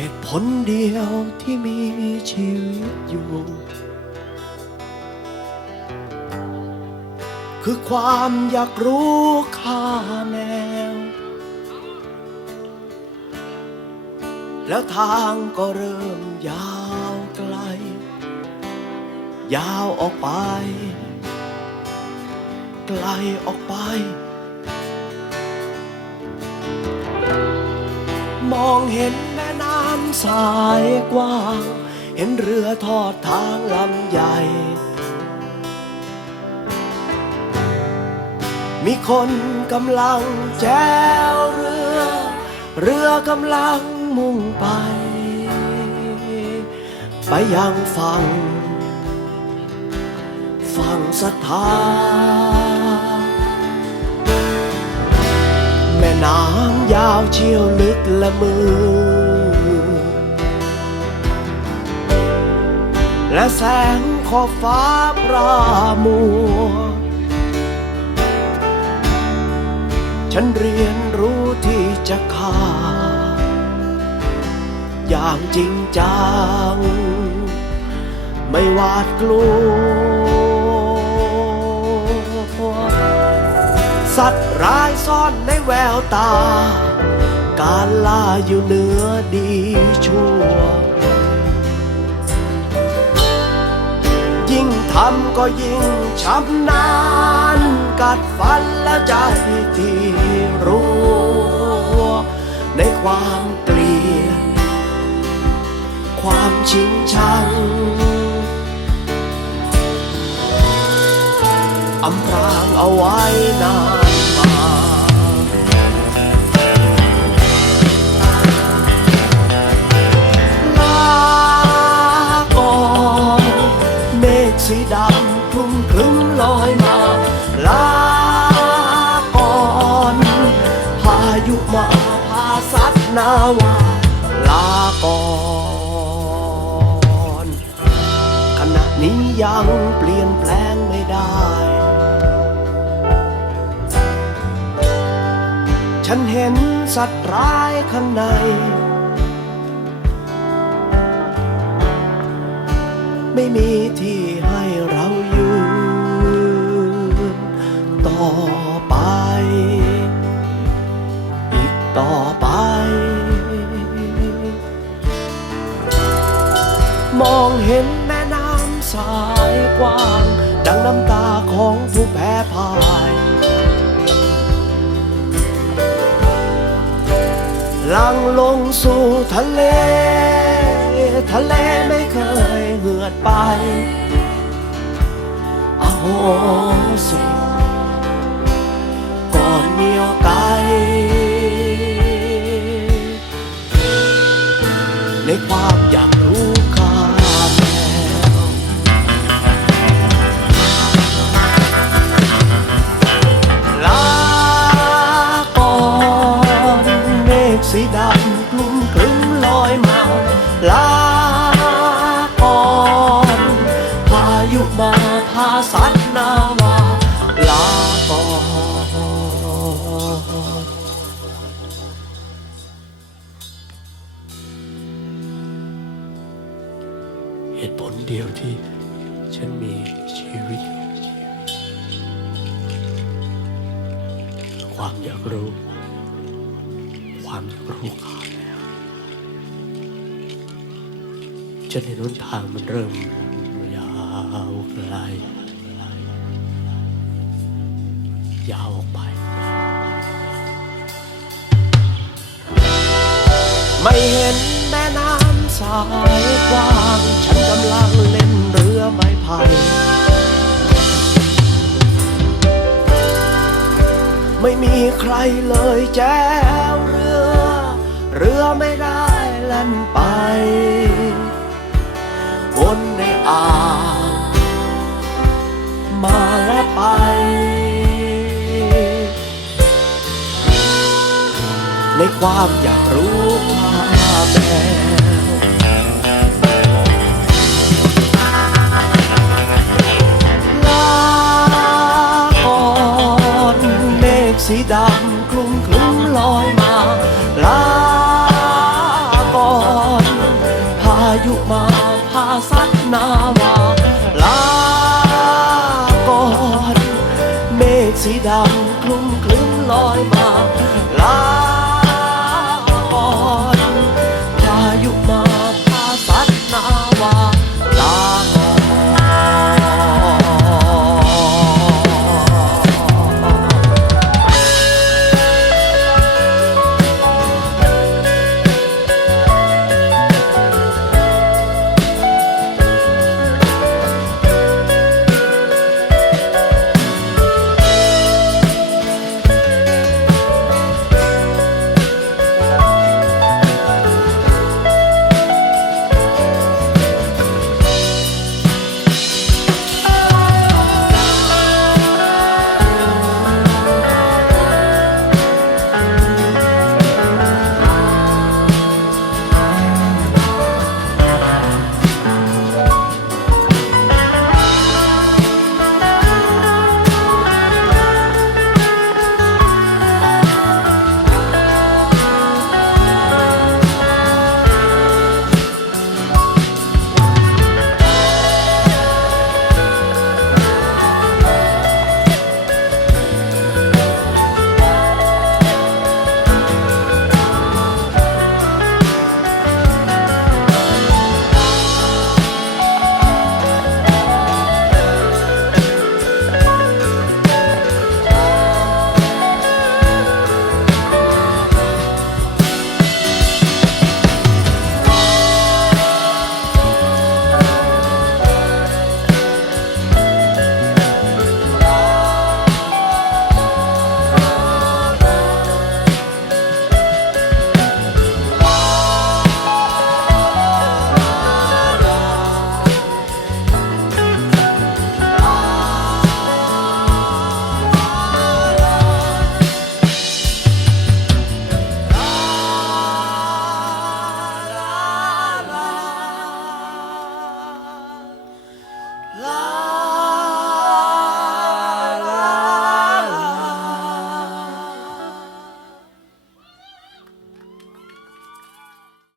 เหตุผลเดียวที่มีชีวิตอยู่ คือความอยากรู้ค่าแนว แล้วทางก็เริ่มยาวไกล ยาวออกไป ไกลออกไป มองเห็นแม่น้ำสายกว้าง เห็นเรือทอดทางลำใหญ่ มีคนกำลังแจวเรือ เรือกำลังมุ่งไป ไปยังฝั่งฝั่งสถาน น้ำยาวเชี่ยวลึกละมือ และแสงขอบฟ้าปรามัว ฉันเรียนรู้ที่จะฆ่าอย่างจริงจัง ไม่หวาดกลัว สัตว์ร้ายซ่อนในแววตา การล่าอยู่เหนือดีชั่ว ยิ่งทำก็ยิ่งชำนาญ กัดฟันแล้วใจที่รู้ในความเกลียดความชิงชังอำพรางเอาไว้นาน นาวาลาก่อนขณะนี้ยังเปลี่ยนแปลงไม่ได้ ฉันเห็นสัตว์ร้ายข้างใน ไม่มีที่ให้เรา กว้าง ดังน้ำตาของผู้แพ้พ่ายลังลงสู่ทะเล ทะเลไม่เคยเหือดไปอโหสิก่อนเหนียวไกลในความอยาก ความอยากรู้ ความอยากรู้ขาดแล้วฉันเห็นหนทางมันเริ่มยาวไกลยาวออกไป ไม่เห็นแม่น้ำสายกว้าง ฉันกำลังเล่นเรือไม้ไผ่ ไม่มีใครเลยแจวเรือ เรือไม่ได้แล่นไปวนในอ่างมาและไปในความอยากรู้ค่าแม สีดำคลุมคลุมลอยมาลากอนพายุมาพาสัตนาวาลากอนเมฆสีดำคลุมคลุมลอยมา